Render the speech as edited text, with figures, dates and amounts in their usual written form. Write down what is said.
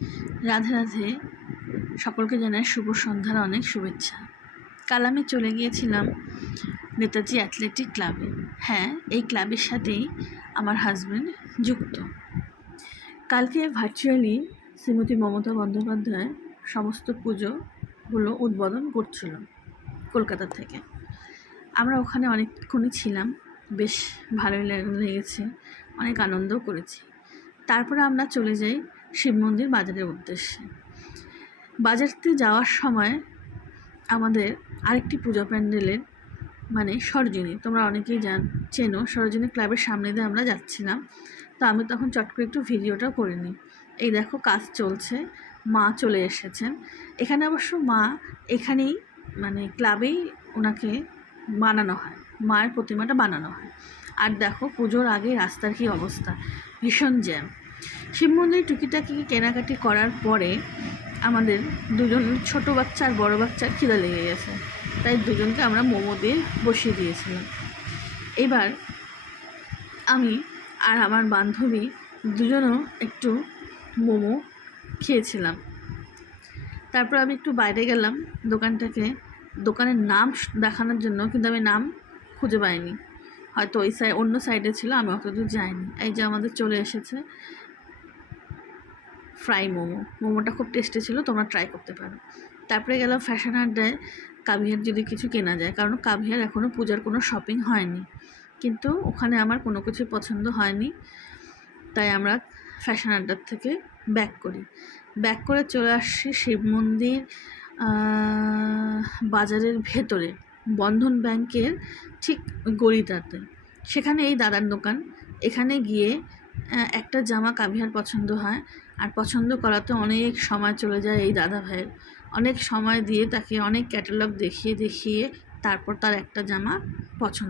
রাধে রাধে, সকলকে জানাই শুভ সন্ধ্যার অনেক শুভেচ্ছা। কাল আমি চলে গিয়েছিলাম নেতাজি অ্যাথলেটিক ক্লাবে। হ্যাঁ, এই ক্লাবের সাথেই আমার হাজব্যান্ড যুক্ত। কালকে ভার্চুয়ালি শ্রীমতী মমতা বন্দ্যোপাধ্যায় সমস্ত পুজোগুলো উদ্বোধন করছিল কলকাতা থেকে। আমরা ওখানে অনেকক্ষণই ছিলাম, বেশ ভালোই লেগেছে, অনেক আনন্দও করেছি। তারপরে আমরা চলে যাই শিব মন্দির বাজারের উদ্দেশ্যে। বাজারতে যাওয়ার সময় আমাদের আরেকটি পূজা প্যান্ডেলের মানে সরোজিনী, তোমরা অনেকেই চেনো, সরোজিনী ক্লাবের সামনে দিয়ে আমরা যাচ্ছিলাম। তো আমি তখন চট করে একটু ভিডিওটা করে নিই। এই দেখো, কাজ চলছে, মা চলে এসেছেন এখানে। অবশ্য মা এখানেই মানে ক্লাবেই ওনাকে বানানো হয়, মায়ের প্রতিমাটা বানানো হয়। আর দেখো পুজোর আগে রাস্তার কী অবস্থা, ভীষণ জ্যাম। শিব মন্দিরে টুকিটাকি কেনাকাটি করার পরে আমাদের দুজন ছোট বাচ্চা আর বড় বাচ্চার খিদা লেগে গেছে, তাই দুজনকে আমরা মোমো দিয়ে বসিয়ে দিয়েছিলাম। এবার আমি আর আমার বান্ধবী দুজনও একটু মোমো খেয়েছিলাম। তারপর আমি একটু বাইরে গেলাম দোকানের নাম দেখানোর জন্য, কিন্তু আমি নাম খুঁজে পাইনি, হয়তো ওই অন্য সাইডে ছিল, আমি অতদূর যাইনি। এই যে আমাদের চলে এসেছে ফ্রাই মোমোটা খুব টেস্টি ছিল, তোমরা ট্রাই করতে পারো। তারপরে গেলাম ফ্যাশন আড্ডায়, কাভিয়ার যদি কিছু কেনা যায়, কারণ কাভিয়ার এখনও পূজার কোনো শপিং হয়নি, কিন্তু ওখানে আমার কোনো কিছু পছন্দ হয়নি, তাই আমরা ফ্যাশন আড্ডার থেকে ব্যাক করে চলে আসছি শিব মন্দির বাজারের ভেতরে, বন্ধন ব্যাংকের ঠিক গলিটাতে। সেখানে এই দাদার দোকান। এখানে গিয়ে একটা জামা কাভিয়ার পছন্দ হয়, আর পছন্দ করাতে অনেক সময় চলে যায় এই দাদা ভাইয়ের। অনেক সময় দিয়ে তাকে অনেক ক্যাটালগ দেখিয়ে তারপর তার একটা জামা পছন্দ